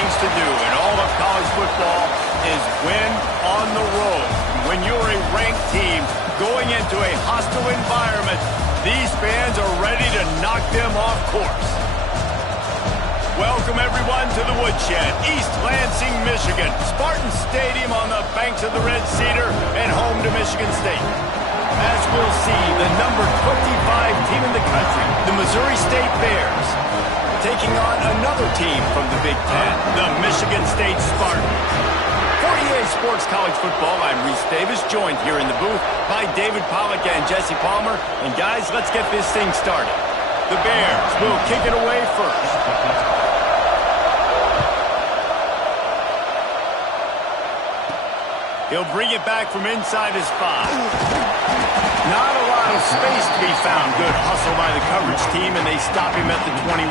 things to do in all of college football is win on the road. When you're a ranked team going into a hostile environment, these fans are ready to knock them off course. Welcome, everyone, to the Woodshed, East Lansing, Michigan. Spartan Stadium on the banks of the Red Cedar and home to Michigan State. As we'll see, the number 25 team in the country, the Missouri State Bears, taking on another team from the Big Ten, the Michigan State Spartans. For EA Sports College Football, I'm Reese Davis, joined here in the booth by David Pollack and Jesse Palmer. And guys, let's get this thing started. The Bears will kick it away first. He'll bring it back from inside his 5. Not a lot of space to be found. Good hustle by the coverage team, and they stop him at the 21.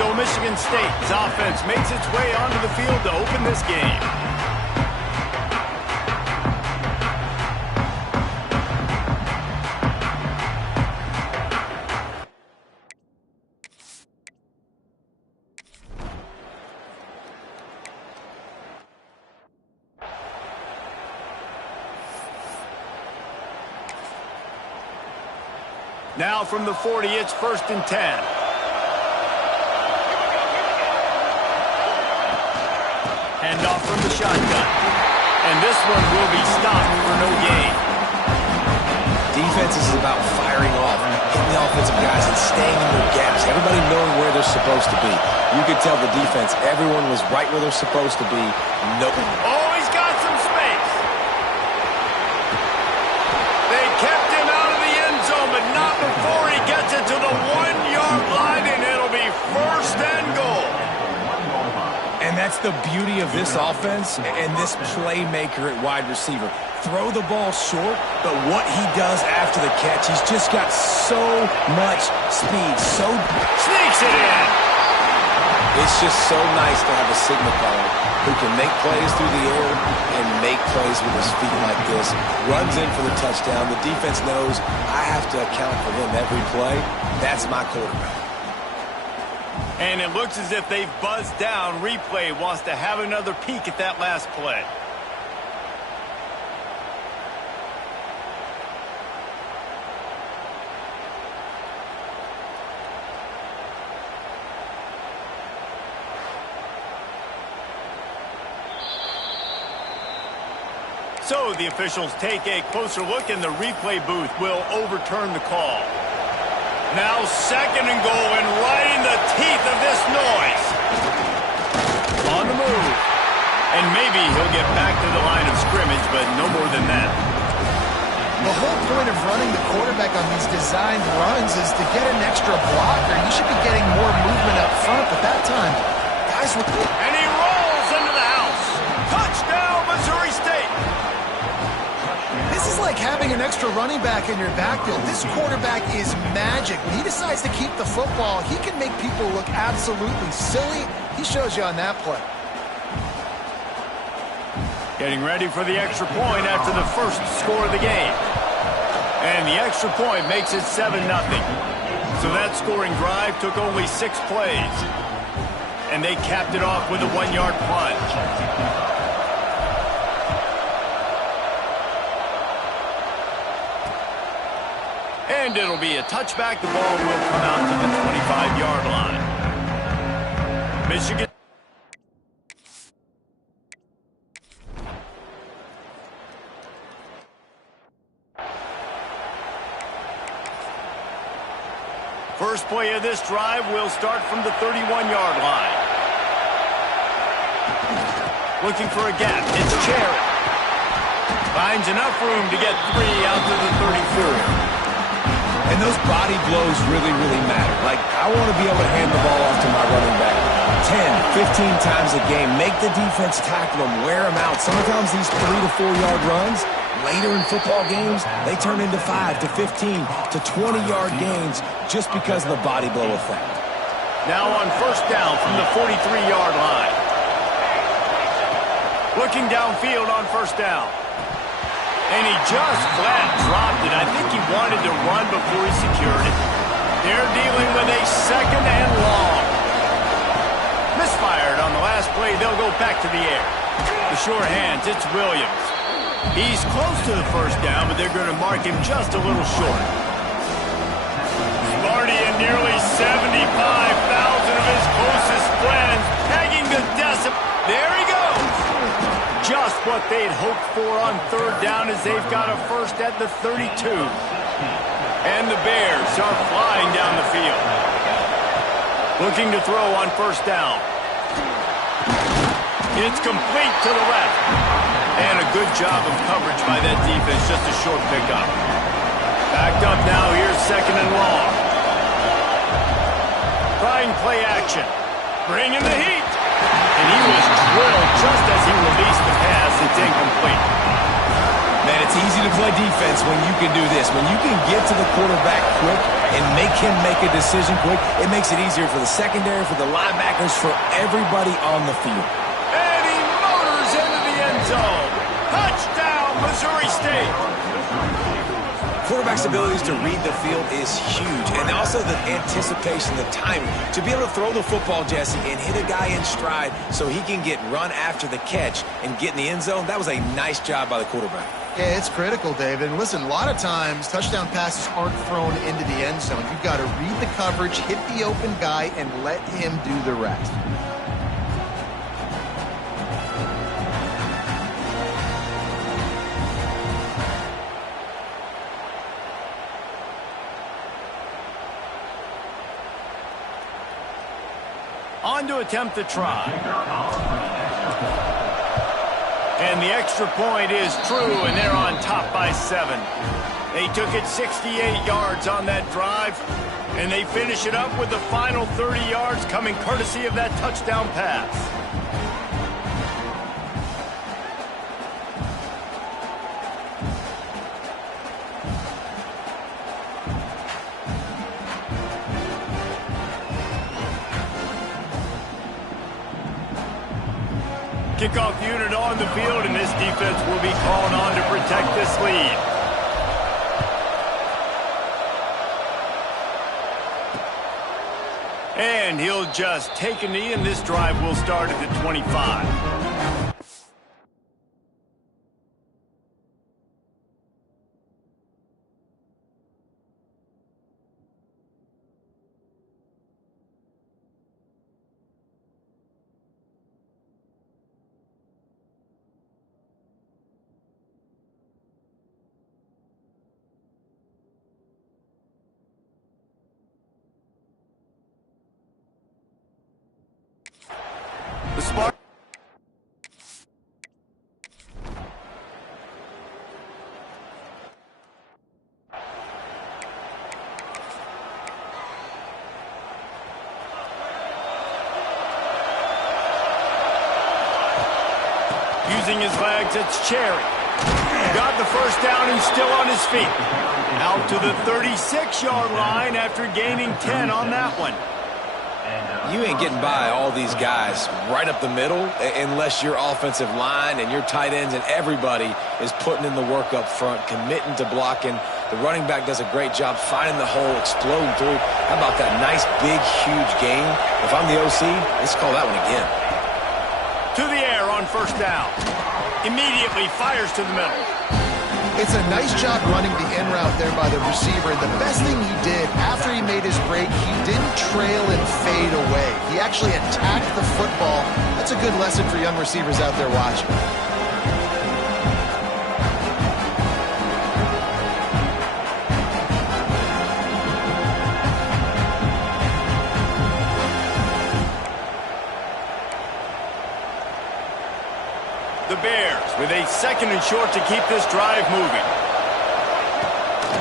So Michigan State's offense makes its way onto the field to open this game. Now from the 40, it's 1st and 10. Handoff from the shotgun. And this one will be stopped for no gain. Defense is about firing off, hitting the offensive guys and staying in their gaps. Everybody knowing where they're supposed to be. You could tell the defense, everyone was right where they're supposed to be. Nope. Oh, he's got some space. They kept him out of the end zone, but not before he gets it to the 1-yard line, and it'll be 1st and goal. And that's the beauty of this offense and this playmaker at wide receiver. Throw the ball short, but what he does after the catch, he's just got so much speed. Sneaks it in. It's just so nice to have a signal caller who can make plays through the air and make plays with his feet like this. Runs in for the touchdown. The defense knows I have to account for him every play. That's my quarterback. And it looks as if they've buzzed down. Replay wants to have another peek at that last play. So the officials take a closer look, and the replay booth will overturn the call. Now 2nd and goal, and right in the teeth of this noise. On the move. And maybe he'll get back to the line of scrimmage, but no more than that. The whole point of running the quarterback on these designed runs is to get an extra blocker. You should be getting more movement up front, but that time, guys were... And he rolls into the house. Touchdown, Missouri State. This is like having an extra running back in your backfield. This quarterback is magic. When he decides to keep the football, he can make people look absolutely silly. He shows you on that play. Getting ready for the extra point after the first score of the game. And the extra point makes it 7-0. So that scoring drive took only 6 plays. And they capped it off with a 1-yard plunge. And it'll be a touchback. The ball will come out to the 25-yard line. Michigan. First play of this drive will start from the 31-yard line. Looking for a gap. It's Cherry. Finds enough room to get 3 out to the 33. And those body blows really, really matter. Like, I want to be able to hand the ball off to my running back 10, 15 times a game. Make the defense tackle them, wear them out. Sometimes these 3 to 4 yard runs, later in football games, they turn into 5 to 15 to 20-yard gains just because of the body blow effect. Now on 1st down from the 43-yard line. Looking downfield on 1st down. And he just flat dropped it. I think he wanted to run before he secured it. They're dealing with a 2nd and long. Misfired on play, they'll go back to the air. The sure hands, it's Williams. He's close to the first down, but they're going to mark him just a little short. Sparty and nearly 75,000 of his closest friends tagging the decim. There he goes. Just what they'd hoped for on third down as they've got a first at the 32. And the Bears are flying down the field. Looking to throw on first down. It's complete to the left. And a good job of coverage by that defense, just a short pickup. Backed up now, here's second and long. Trying play action. Bringing the heat. And he was drilled just as he released the pass. It's incomplete. Man, it's easy to play defense when you can do this. When you can get to the quarterback quick and make him make a decision quick, it makes it easier for the secondary, for the linebackers, for everybody on the field. And he motors into the end zone. Touchdown, Missouri State. Quarterback's abilities to read the field is huge, and also the anticipation, the timing. To be able to throw the football, Jesse, and hit a guy in stride so he can get run after the catch and get in the end zone, that was a nice job by the quarterback. Yeah, it's critical, David. And listen, a lot of times touchdown passes aren't thrown into the end zone. You've got to read the coverage, hit the open guy, and let him do the rest. On to attempt the try. And the extra point is true, and they're on top by 7. They took it 68 yards on that drive, and they finish it up with the final 30 yards coming courtesy of that touchdown pass. Kickoff unit on the field, and this defense will be called on to protect this lead. And he'll just take a knee, and this drive will start at the 25. The Spartans. Using his legs, it's Cherry. Got the first down and still on his feet. Out to the 36-yard line after gaining 10 on that one. You ain't getting by all these guys right up the middle unless your offensive line and your tight ends and everybody is putting in the work up front, committing to blocking. The running back does a great job finding the hole, exploding through. How about that nice, big, huge gain? If I'm the OC, let's call that one again. To the air on first down. Immediately fires to the middle. It's a nice job running the in route there by the receiver. And the best thing he did after he made his break, he didn't trail and fade away. He actually attacked the football. That's a good lesson for young receivers out there watching. The Bears with a second and short to keep this drive moving.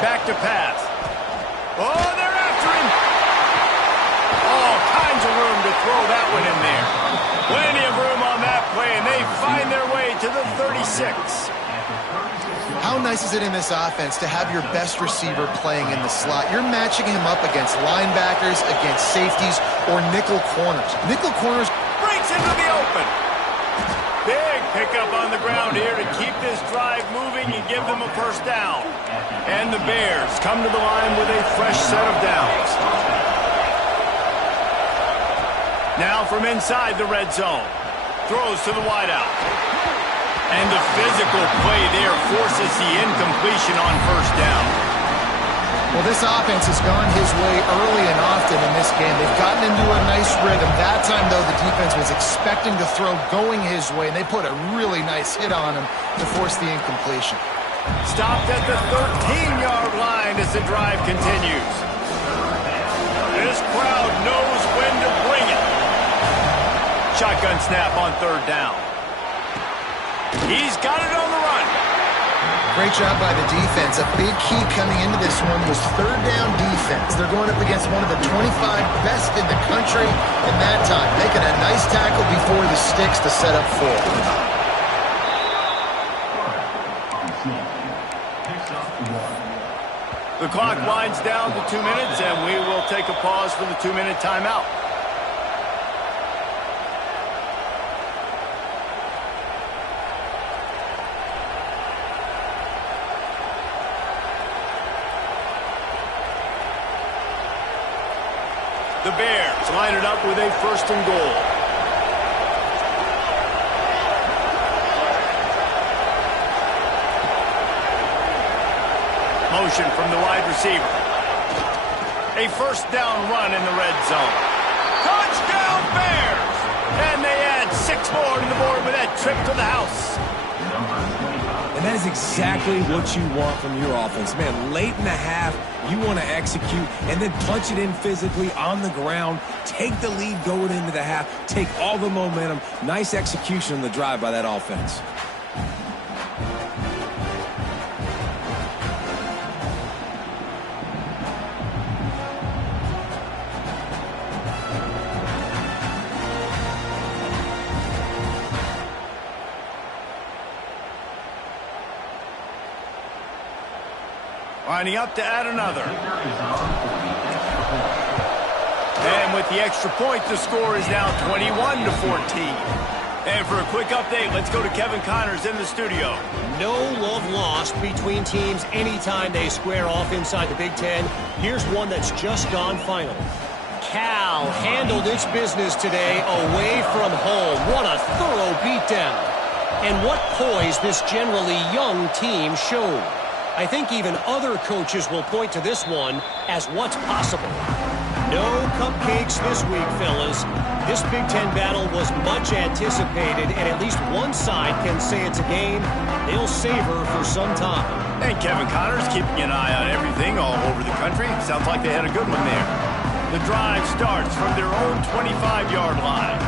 Back to pass. Oh, they're after him. All kinds of room to throw that one in there. Plenty of room on that play, and they find their way to the 36. How nice is it in this offense to have your best receiver playing in the slot? You're matching him up against linebackers, against safeties, or nickel corners. Nickel corners Breaks into the open. Big pickup on the ground here to keep this drive moving and give them a first down. And the Bears come to the line with a fresh set of downs. Now from inside the red zone. Throws to the wideout. And the physical play there forces the incompletion on first down. Well, this offense has gone his way early and often in this game. They've gotten into a nice rhythm. That time, though, the defense was expecting to throw going his way, and they put a really nice hit on him to force the incompletion. Stopped at the 13-yard line as the drive continues. This crowd knows when to bring it. Shotgun snap on third down. He's got it on the run. Great job by the defense. A big key coming into this one was third down defense. They're going up against one of the 25 best in the country in that time, making a nice tackle before the sticks to set up four. The clock winds down to 2 minutes, and we will take a pause for the 2-minute timeout. The Bears line it up with a 1st and goal. Motion from the wide receiver. A 1st down run in the red zone. Touchdown Bears! And they add 6 more to the board with that trip to the house. And that is exactly what you want from your offense. Man, late in the half, you want to execute and then punch it in physically on the ground. Take the lead going into the half. Take all the momentum. Nice execution on the drive by that offense. Lining up to add another. And with the extra point, the score is now 21-14. And for a quick update, let's go to Kevin Connors in the studio. No love lost between teams anytime they square off inside the Big Ten. Here's one that's just gone final. Cal handled its business today away from home. What a thorough beatdown. And what poise this generally young team showed. I think even other coaches will point to this one as what's possible. No cupcakes this week, fellas. This Big Ten battle was much anticipated, and at least one side can say it's a game they'll savor for some time. And Kevin Connors keeping an eye on everything all over the country. Sounds like they had a good one there. The drive starts from their own 25-yard line.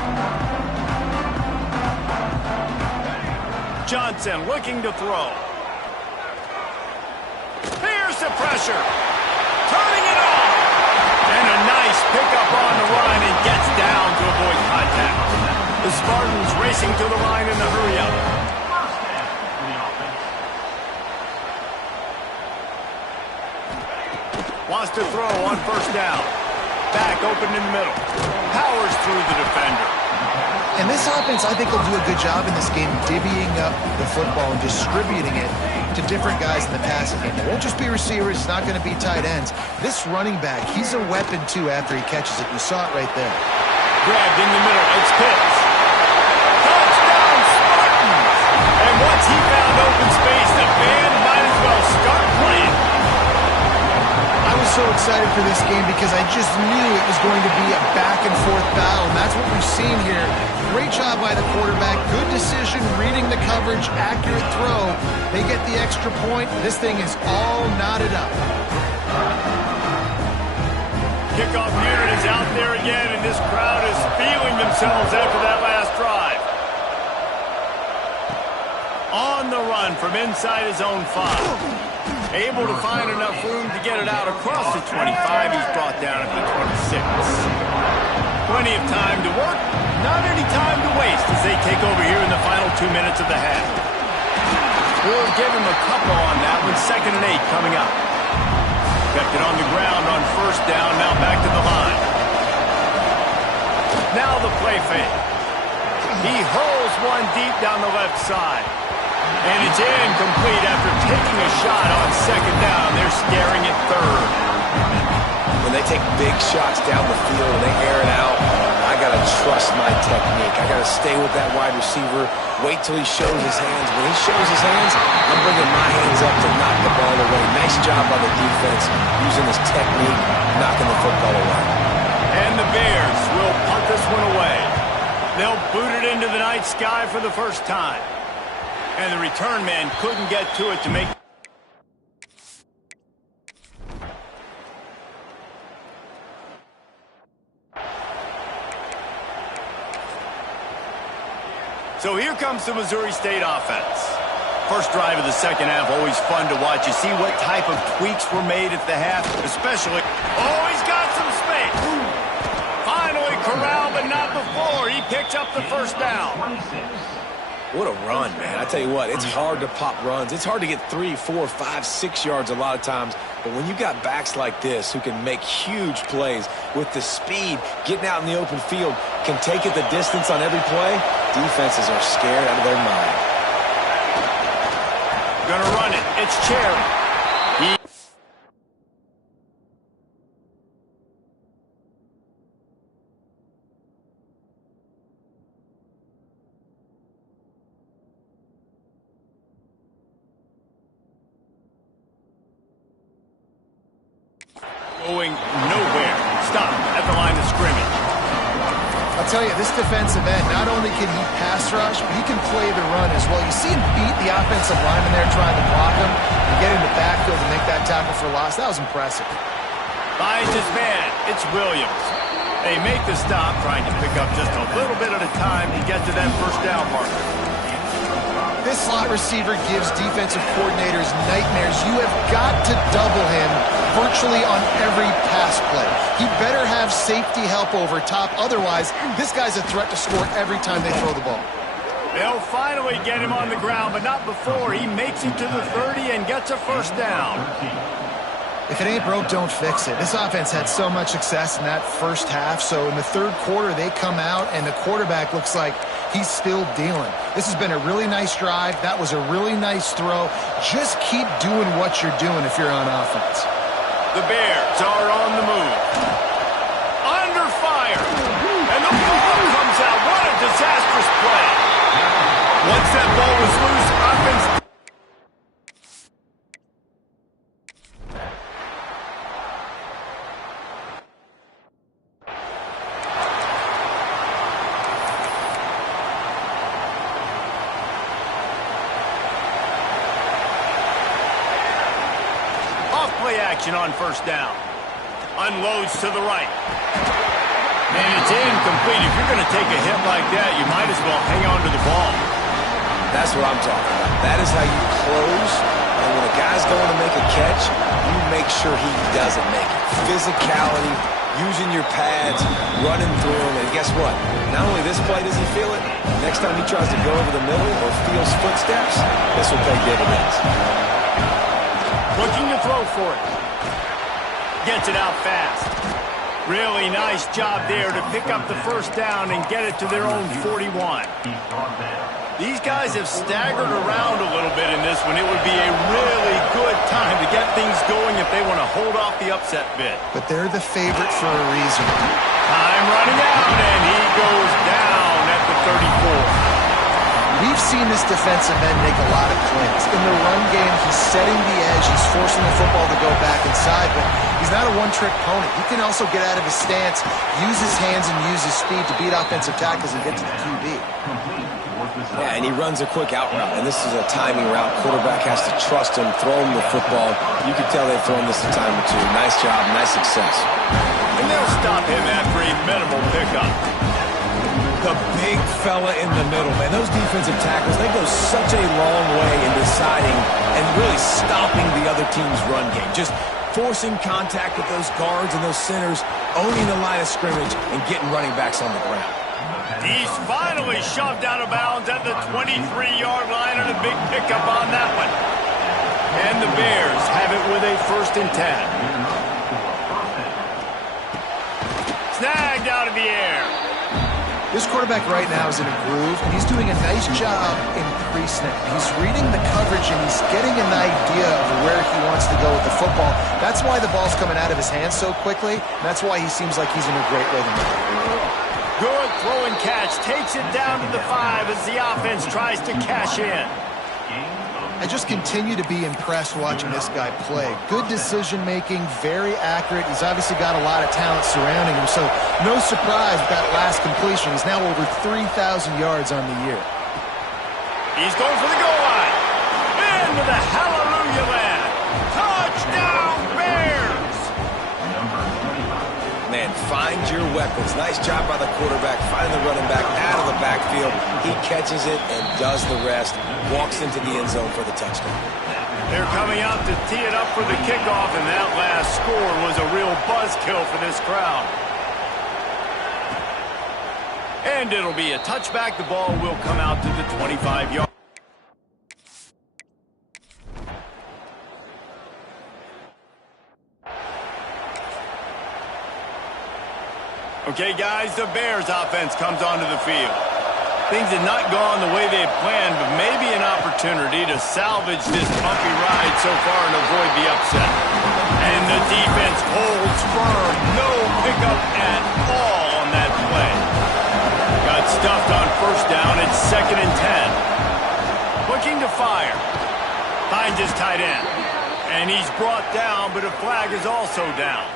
Johnson looking to throw. Here's the pressure. Turning it off. And a nice pickup on the run and gets down to avoid contact. The Spartans racing to the line in the hurry-up. Wants to throw on 1st down. Back open in the middle. Powers through the defender. And this offense, I think, will do a good job in this game divvying up the football and distributing it to different guys in the passing game. It won't just be receivers. It's not going to be tight ends. This running back, he's a weapon, too, after he catches it. You saw it right there. Grabbed in the middle. It's Pitts. Touchdown, Spartans! And once he found open space, the band might as well start playing. I was so excited for this game because I just knew it was going to be a back-and-forth battle, and that's what we've seen here. Great job by the quarterback. Good decision, reading the coverage, accurate throw. They get the extra point. This thing is all knotted up. Kickoff unit is out there again, and this crowd is feeling themselves after that last drive. On the run from inside his own 5. Able to find enough room to get it out across the 25. He's brought down at the 26. Plenty of time to work. Not any time to waste as they take over here in the final 2 minutes of the half. We'll give him a couple on that one. 2nd and 8 coming up. Kept it on the ground on 1st down. Now back to the line. Now the play fake. He hurls one deep down the left side. And it's incomplete after taking a shot on 2nd down. They're staring at 3rd. When they take big shots down the field and they air it out, I got got to trust my technique. I got to stay with that wide receiver, wait till he shows his hands. When he shows his hands, I'm bringing my hands up to knock the ball away. Nice job by the defense using his technique, knocking the football away. And the Bears will punt this one away. They'll boot it into the night sky for the first time. And the return man couldn't get to it to make... So here comes the Missouri State offense. First drive of the second half, always fun to watch. You see what type of tweaks were made at the half, especially... Oh, he's got some space. Finally corralled, but not before. He picks up the first down. What a run, man. I tell you what, it's hard to pop runs. It's hard to get 3, 4, 5, 6 yards a lot of times. But when you got backs like this who can make huge plays with the speed, getting out in the open field, can take it the distance on every play, defenses are scared out of their mind. Gonna run it. It's Cherry. Going nowhere. Stop at the line of scrimmage. I'll tell you, this defensive end, not only can he pass rush, but he can play the run as well. You see him beat the offensive lineman there trying to block him and get in the backfield to make that tackle for loss. That was impressive. Finds his man. It's Williams. They make the stop, trying to pick up just a little bit at a time to get to that first down marker. This slot receiver gives defensive coordinators nightmares. You have got to double him virtually on every pass play. He better have safety help over top. Otherwise, this guy's a threat to score every time they throw the ball. They'll finally get him on the ground, but not before. He makes it to the 30 and gets a first down. If it ain't broke, don't fix it. This offense had so much success in that first half, so in the third quarter, they come out, and the quarterback looks like he's still dealing. This has been a really nice drive. That was a really nice throw. Just keep doing what you're doing if you're on offense. The Bears are on the move. Under fire. And the ball comes out. What a disastrous play. Once that ball was loose, offense... action on first down. Unloads to the right. And it's incomplete. If you're going to take a hit like that, you might as well hang on to the ball. That's what I'm talking about. That is how you close. And when a guy's going to make a catch, you make sure he doesn't make it. Physicality, using your pads, running through him. And guess what? Not only this play does he feel it, next time he tries to go over the middle or feels footsteps, this will pay dividends. Looking to throw for it. Gets it out fast. Really nice job there to pick up the first down and get it to their own 41. These guys have staggered around a little bit in this one. It would be a really good time to get things going if they want to hold off the upset bid. But they're the favorite for a reason. Time running out, and he goes down at the 34. We've seen this defensive end make a lot of plays. In the run game, he's setting the edge. He's forcing the football to go back inside, but he's not a one-trick pony. He can also get out of his stance, use his hands, and use his speed to beat offensive tackles and get to the QB. Yeah, and he runs a quick out route, and this is a timing route. Quarterback has to trust him, throw him the football. You can tell they've thrown this a time or two. Nice job, nice success. And they'll stop him after a minimal pickup. The big fella in the middle, man. Those defensive tackles, they go such a long way in deciding and really stopping the other team's run game. Just forcing contact with those guards and those centers, owning the line of scrimmage, and getting running backs on the ground. He's finally shoved out of bounds at the 23-yard line, and a big pickup on that one. And the Bears have it with a 1st and 10. Snagged out of the air. This quarterback right now is in a groove, and he's doing a nice job in pre-snap. He's reading the coverage, and he's getting an idea of where he wants to go with the football. That's why the ball's coming out of his hands so quickly, and that's why he seems like he's in a great rhythm. Good throw and catch. Takes it down to the 5 as the offense tries to cash in. I just continue to be impressed watching this guy play. Good decision-making, very accurate. He's obviously got a lot of talent surrounding him, so no surprise with that last completion. He's now over 3,000 yards on the year. He's going for the goal line. Into the hallelujah land. Touchdown, Bears! Man, find your weapons. Nice job by the quarterback, finding the running back out of the backfield. He catches it and does the rest. Walks into the end zone for the touchdown. They're coming out to tee it up for the kickoff, and that last score was a real buzzkill for this crowd. And it'll be a touchback. The ball will come out to the 25-yard. Okay, guys, the Bears offense comes onto the field. Things had not gone the way they had planned, but maybe an opportunity to salvage this bumpy ride so far and avoid the upset. And the defense holds firm. No pickup at all on that play. Got stuffed on first down. It's 2nd and 10. Looking to fire. Finds his tight end. And he's brought down, but a flag is also down.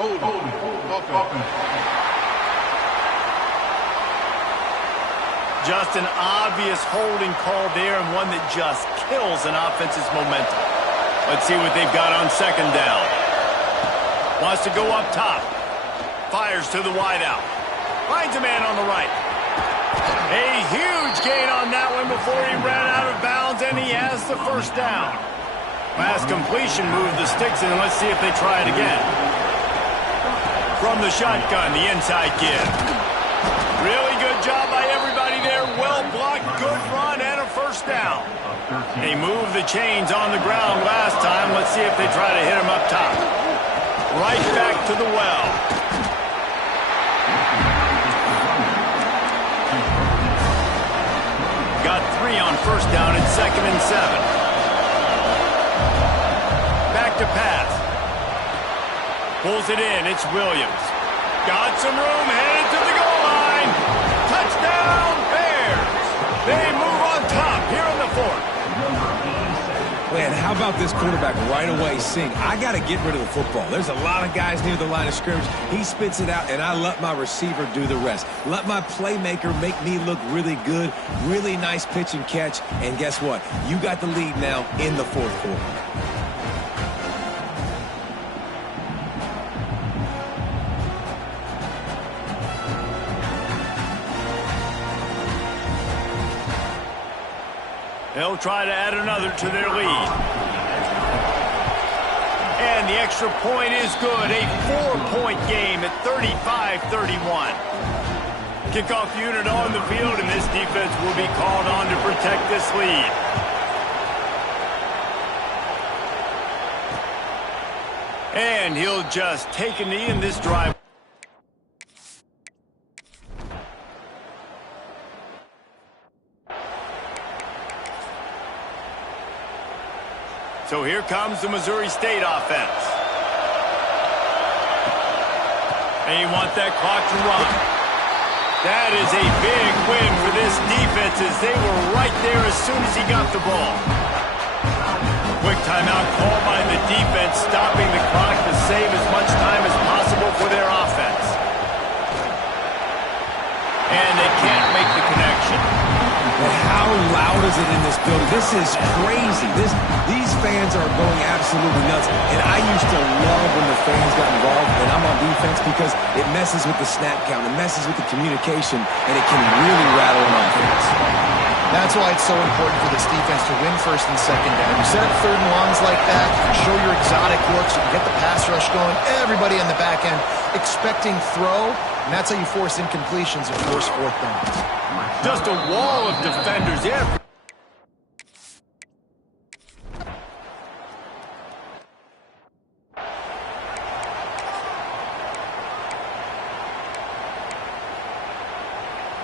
Hold on. Just an obvious holding call there, and one that just kills an offense's momentum. Let's see what they've got on 2nd down. Wants to go up top. Fires to the wideout. Finds a man on the right. A huge gain on that one before he ran out of bounds, and he has the first down. Last completion moved the sticks, and let's see if they try it again. From the shotgun, the inside give. Really good job by everybody there. Well blocked, good run, and a first down. They moved the chains on the ground last time. Let's see if they try to hit him up top. Right back to the well. Got 3 on first down. It's 2nd and 7. Back to pass. Pulls it in. It's Williams. Got some room. Headed to the goal line. Touchdown, Bears. They move on top here in the 4th. Man, how about this quarterback right away seeing, I got to get rid of the football. There's a lot of guys near the line of scrimmage. He spits it out, and I let my receiver do the rest. Let my playmaker make me look really good. Really nice pitch and catch. And guess what? You got the lead now in the 4th quarter. They'll try to add another to their lead. And the extra point is good. A 4-point game at 35-31. Kickoff unit on the field, and this defense will be called on to protect this lead. And he'll just take a knee in this drive. So here comes the Missouri State offense. They want that clock to run. That is a big win for this defense as they were right there as soon as he got the ball. Quick timeout called by the defense, stopping the clock to save as much time as possible for their offense. And they can't make the connection. But how loud is it in this building? This is crazy. These fans are going absolutely nuts. And I used to love when the fans got involved, and I'm on defense, because it messes with the snap count. It messes with the communication, and it can really rattle an offense. That's why it's so important for this defense to win 1st and 2nd down. You set up 3rd and longs like that, you can show your exotic looks, you can get the pass rush going, everybody on the back end expecting throw, and that's how you force incompletions and force 4th downs. Just a wall of defenders. Yeah.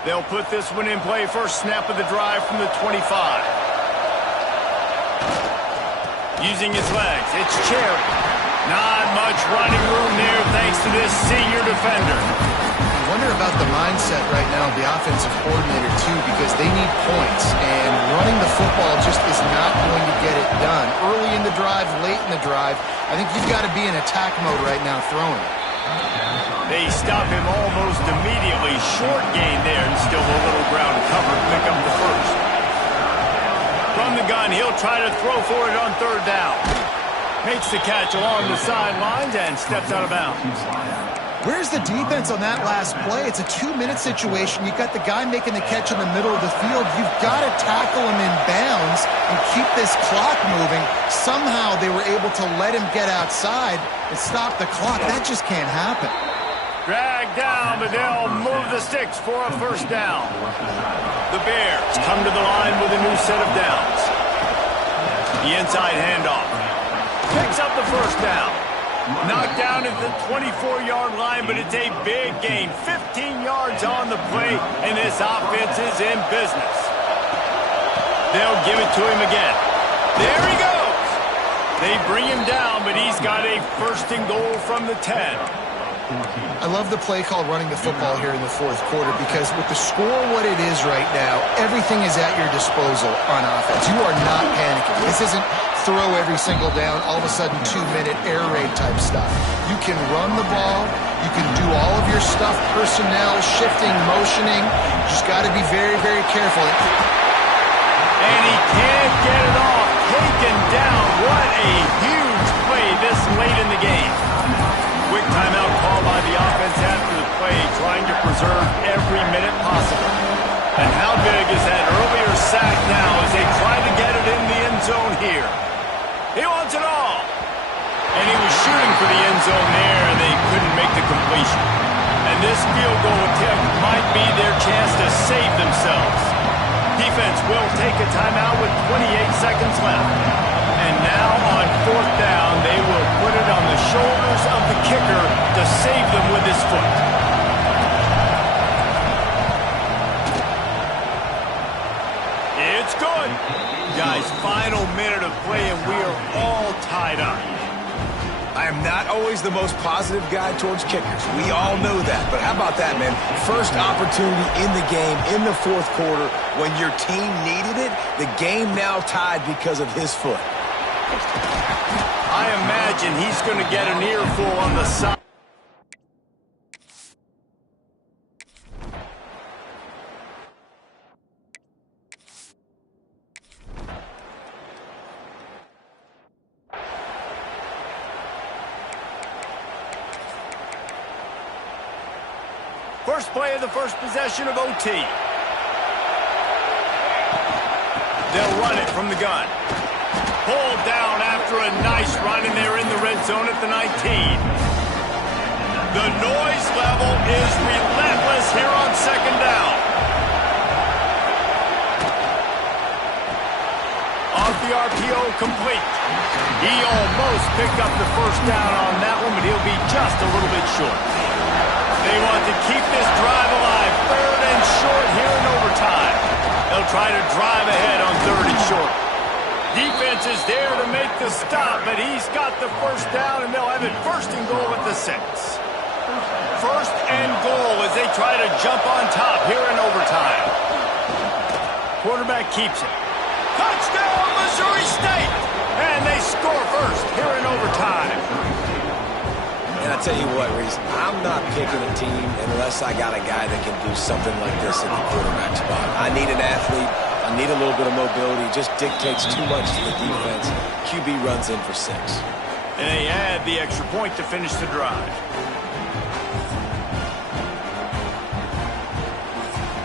They'll put this one in play. First snap of the drive from the 25. Using his legs. It's Cherry. Not much running room there thanks to this senior defender. I wonder about the mindset right now of the offensive coordinator, too, because they need points, and running the football just is not going to get it done. Early in the drive, late in the drive, I think you've got to be in attack mode right now throwing. They stop him almost immediately. Short gain there, and still a little ground cover. Pick up the first. From the gun, he'll try to throw for it on third down. Makes the catch along the sidelines and steps out of bounds. Where's the defense on that last play? It's a 2-minute situation. You've got the guy making the catch in the middle of the field. You've got to tackle him in bounds and keep this clock moving. Somehow they were able to let him get outside and stop the clock. That just can't happen. Dragged down, but they'll move the sticks for a first down. The Bears come to the line with a new set of downs. The inside handoff. Picks up the first down. Knocked down at the 24-yard line, but it's a big gain. 15 yards on the play, and this offense is in business. They'll give it to him again. There he goes. They bring him down, but he's got a first and goal from the 10. I love the play call running the football here in the fourth quarter because with the score what it is right now, everything is at your disposal on offense. You are not panicking. This isn't throw every single down, all of a sudden 2-minute air raid type stuff. You can run the ball. You can do all of your stuff, personnel, shifting, motioning. You just got to be very, very careful. And he can't get it off. Taken down. What a huge play this late in the game. Quick timeout call by the offense after the play, trying to preserve every minute possible. And how big is that earlier sack now as they try to get it in the end zone here? He wants it all. And he was shooting for the end zone there, and they couldn't make the completion. And this field goal attempt might be their chance to save themselves. Defense will take a timeout with 28 seconds left. And now on fourth down, they will put it on the shoulders of the kicker to save them with his foot. It's good. Guys, final minute of play, and we are all tied up. I am not always the most positive guy towards kickers. We all know that. But how about that, man? First opportunity in the game, in the fourth quarter, when your team needed it, the game now tied because of his foot. I imagine he's going to get an earful on the side. First play of the first possession of OT. They'll run it from the gun. Pulled down after a nice run, and they're in the red zone at the 19. The noise level is relentless here on second down. Off the RPO, complete. He almost picked up the first down on that one, but he'll be just a little bit short. They want to keep this drive alive. Third and short here in overtime. They'll try to drive ahead on third and short. Defense is there to make the stop, but he's got the first down, and they'll have it first and goal at the 6. First and goal as they try to jump on top here in overtime. Quarterback keeps it. Touchdown, Missouri State! And they score first here in overtime. And I tell you what, Reese, I'm not picking a team unless I got a guy that can do something like this at the quarterback spot. I need an athlete. I need a little bit of mobility. It just dictates too much to the defense. QB runs in for 6. And they add the extra point to finish the drive.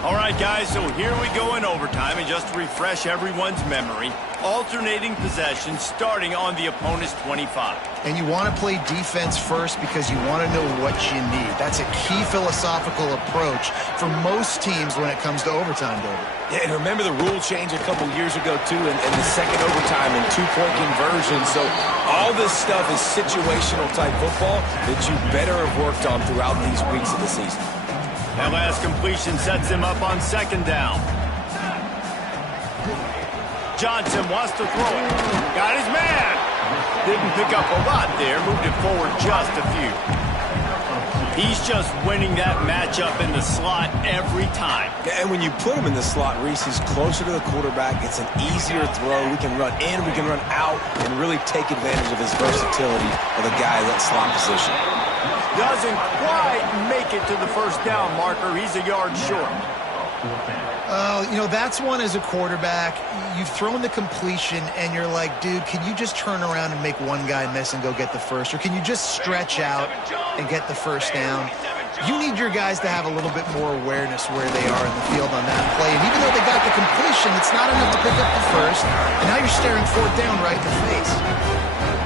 All right, guys, so here we go in overtime. And just to refresh everyone's memory, alternating possession starting on the opponent's 25. And you want to play defense first because you want to know what you need. That's a key philosophical approach for most teams when it comes to overtime, David. Yeah, and remember the rule change a couple years ago, too, in the second overtime and 2-point conversion. So all this stuff is situational type football that you better have worked on throughout these weeks of the season. That last completion sets him up on second down. Johnson wants to throw it. Got his man. Didn't pick up a lot there, moved it forward just a few. He's just winning that matchup in the slot every time. And when you put him in the slot, Reese, he's closer to the quarterback. It's an easier throw. We can run in, we can run out, and really take advantage of his versatility of the guy in that slot position. Doesn't quite make it to the first down marker. He's a yard short. You know, that's one as a quarterback. You've thrown the completion, and you're like, dude, can you just turn around and make one guy miss and go get the first? Or can you just stretch out and get the first down? You need your guys to have a little bit more awareness where they are in the field on that play. And even though they got the completion, it's not enough to pick up the first. And now you're staring fourth down right in the face.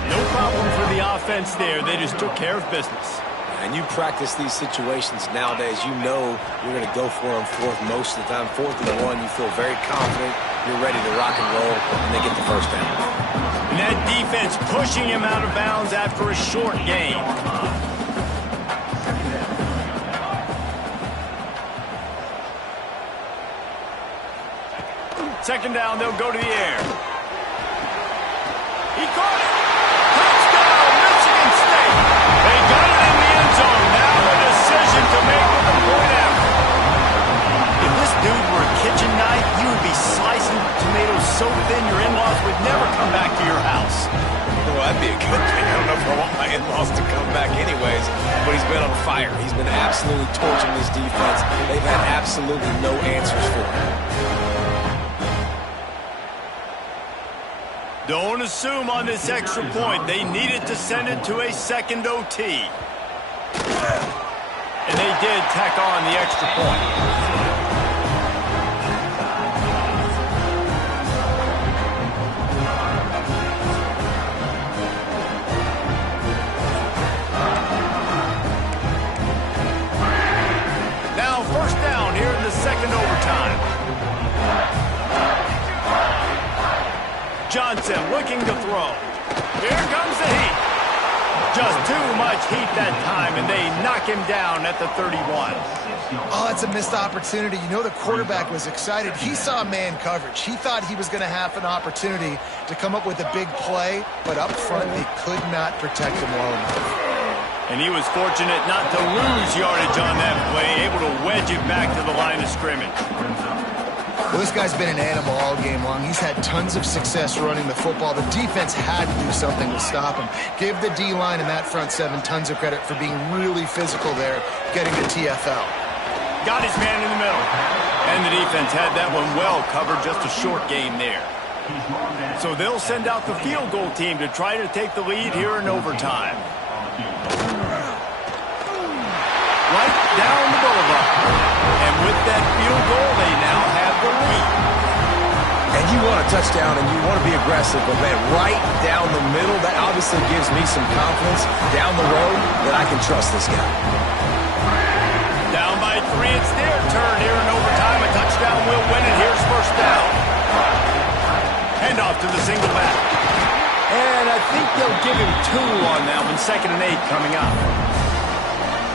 No problem for the offense there. They just took care of business. And you practice these situations nowadays, you know you're going to go for them fourth most of the time. 4th and 1, you feel very confident. You're ready to rock and roll, and they get the first down. And that defense pushing him out of bounds after a short gain. Second down, they'll go to the air. He caught it. Touchdown, Michigan State. They got it in the end zone. Now a decision to make with the point after. If this dude were a kitchen knife, you would be slicing tomatoes so thin your in-laws would never come back to your house. Well, that'd be a good thing. I don't know if I want my in-laws to come back anyways, but he's been on fire. He's been absolutely torching this defense. They've had absolutely no answers for him. Don't assume on this extra point. They needed to send it to a second OT. And they did tack on the extra point. Now first down here in the second overtime. Johnson looking to throw. Here comes the heat. Just too much heat that time, and they knock him down at the 31. Oh, it's a missed opportunity. You know the quarterback was excited. He saw man coverage. He thought he was going to have an opportunity to come up with a big play, but up front they could not protect him well enough. And he was fortunate not to lose yardage on that play, able to wedge it back to the line of scrimmage. Well, this guy's been an animal all game long. He's had tons of success running the football. The defense had to do something to stop him. Give the D-line and that front seven tons of credit for being really physical there, getting to TFL. Got his man in the middle. And the defense had that one well covered, just a short game there. So they'll send out the field goal team to try to take the lead here in overtime. Right down the boulevard. And with that field goal, they now have the lead. And you want a touchdown and you want to be aggressive, but man, right down the middle, that obviously gives me some confidence down the road that I can trust this guy. Down by 3, it's their turn here in overtime. A touchdown will win it. Here's first down. Handoff to the single back. And I think they'll give him 2 on that one. 2nd and 8 coming up.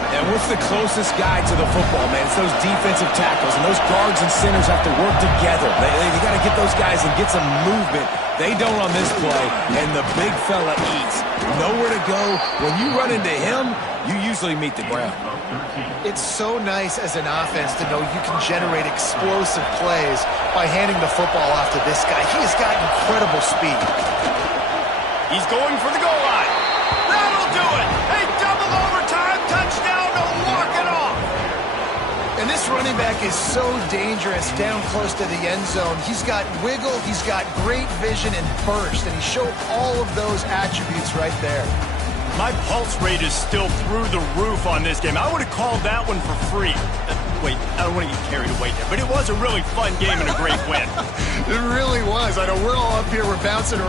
And what's the closest guy to the football, man? It's those defensive tackles, and those guards and centers have to work together. They got to get those guys and get some movement. They don't on this play, and the big fella eats. Nowhere to go. When you run into him, you usually meet the ground. It's so nice as an offense to know you can generate explosive plays by handing the football off to this guy. He has got incredible speed. He's going for the goal line. That'll do it. Hey, double overtime touchdown to walk it off. And this running back is so dangerous down close to the end zone. He's got wiggle, he's got great vision and burst, and he showed all of those attributes right there. My pulse rate is still through the roof on this game. I would have called that one for free. Wait, I don't want to get carried away there, but it was a really fun game and a great win. It really was. I know we're all up here, we're bouncing around.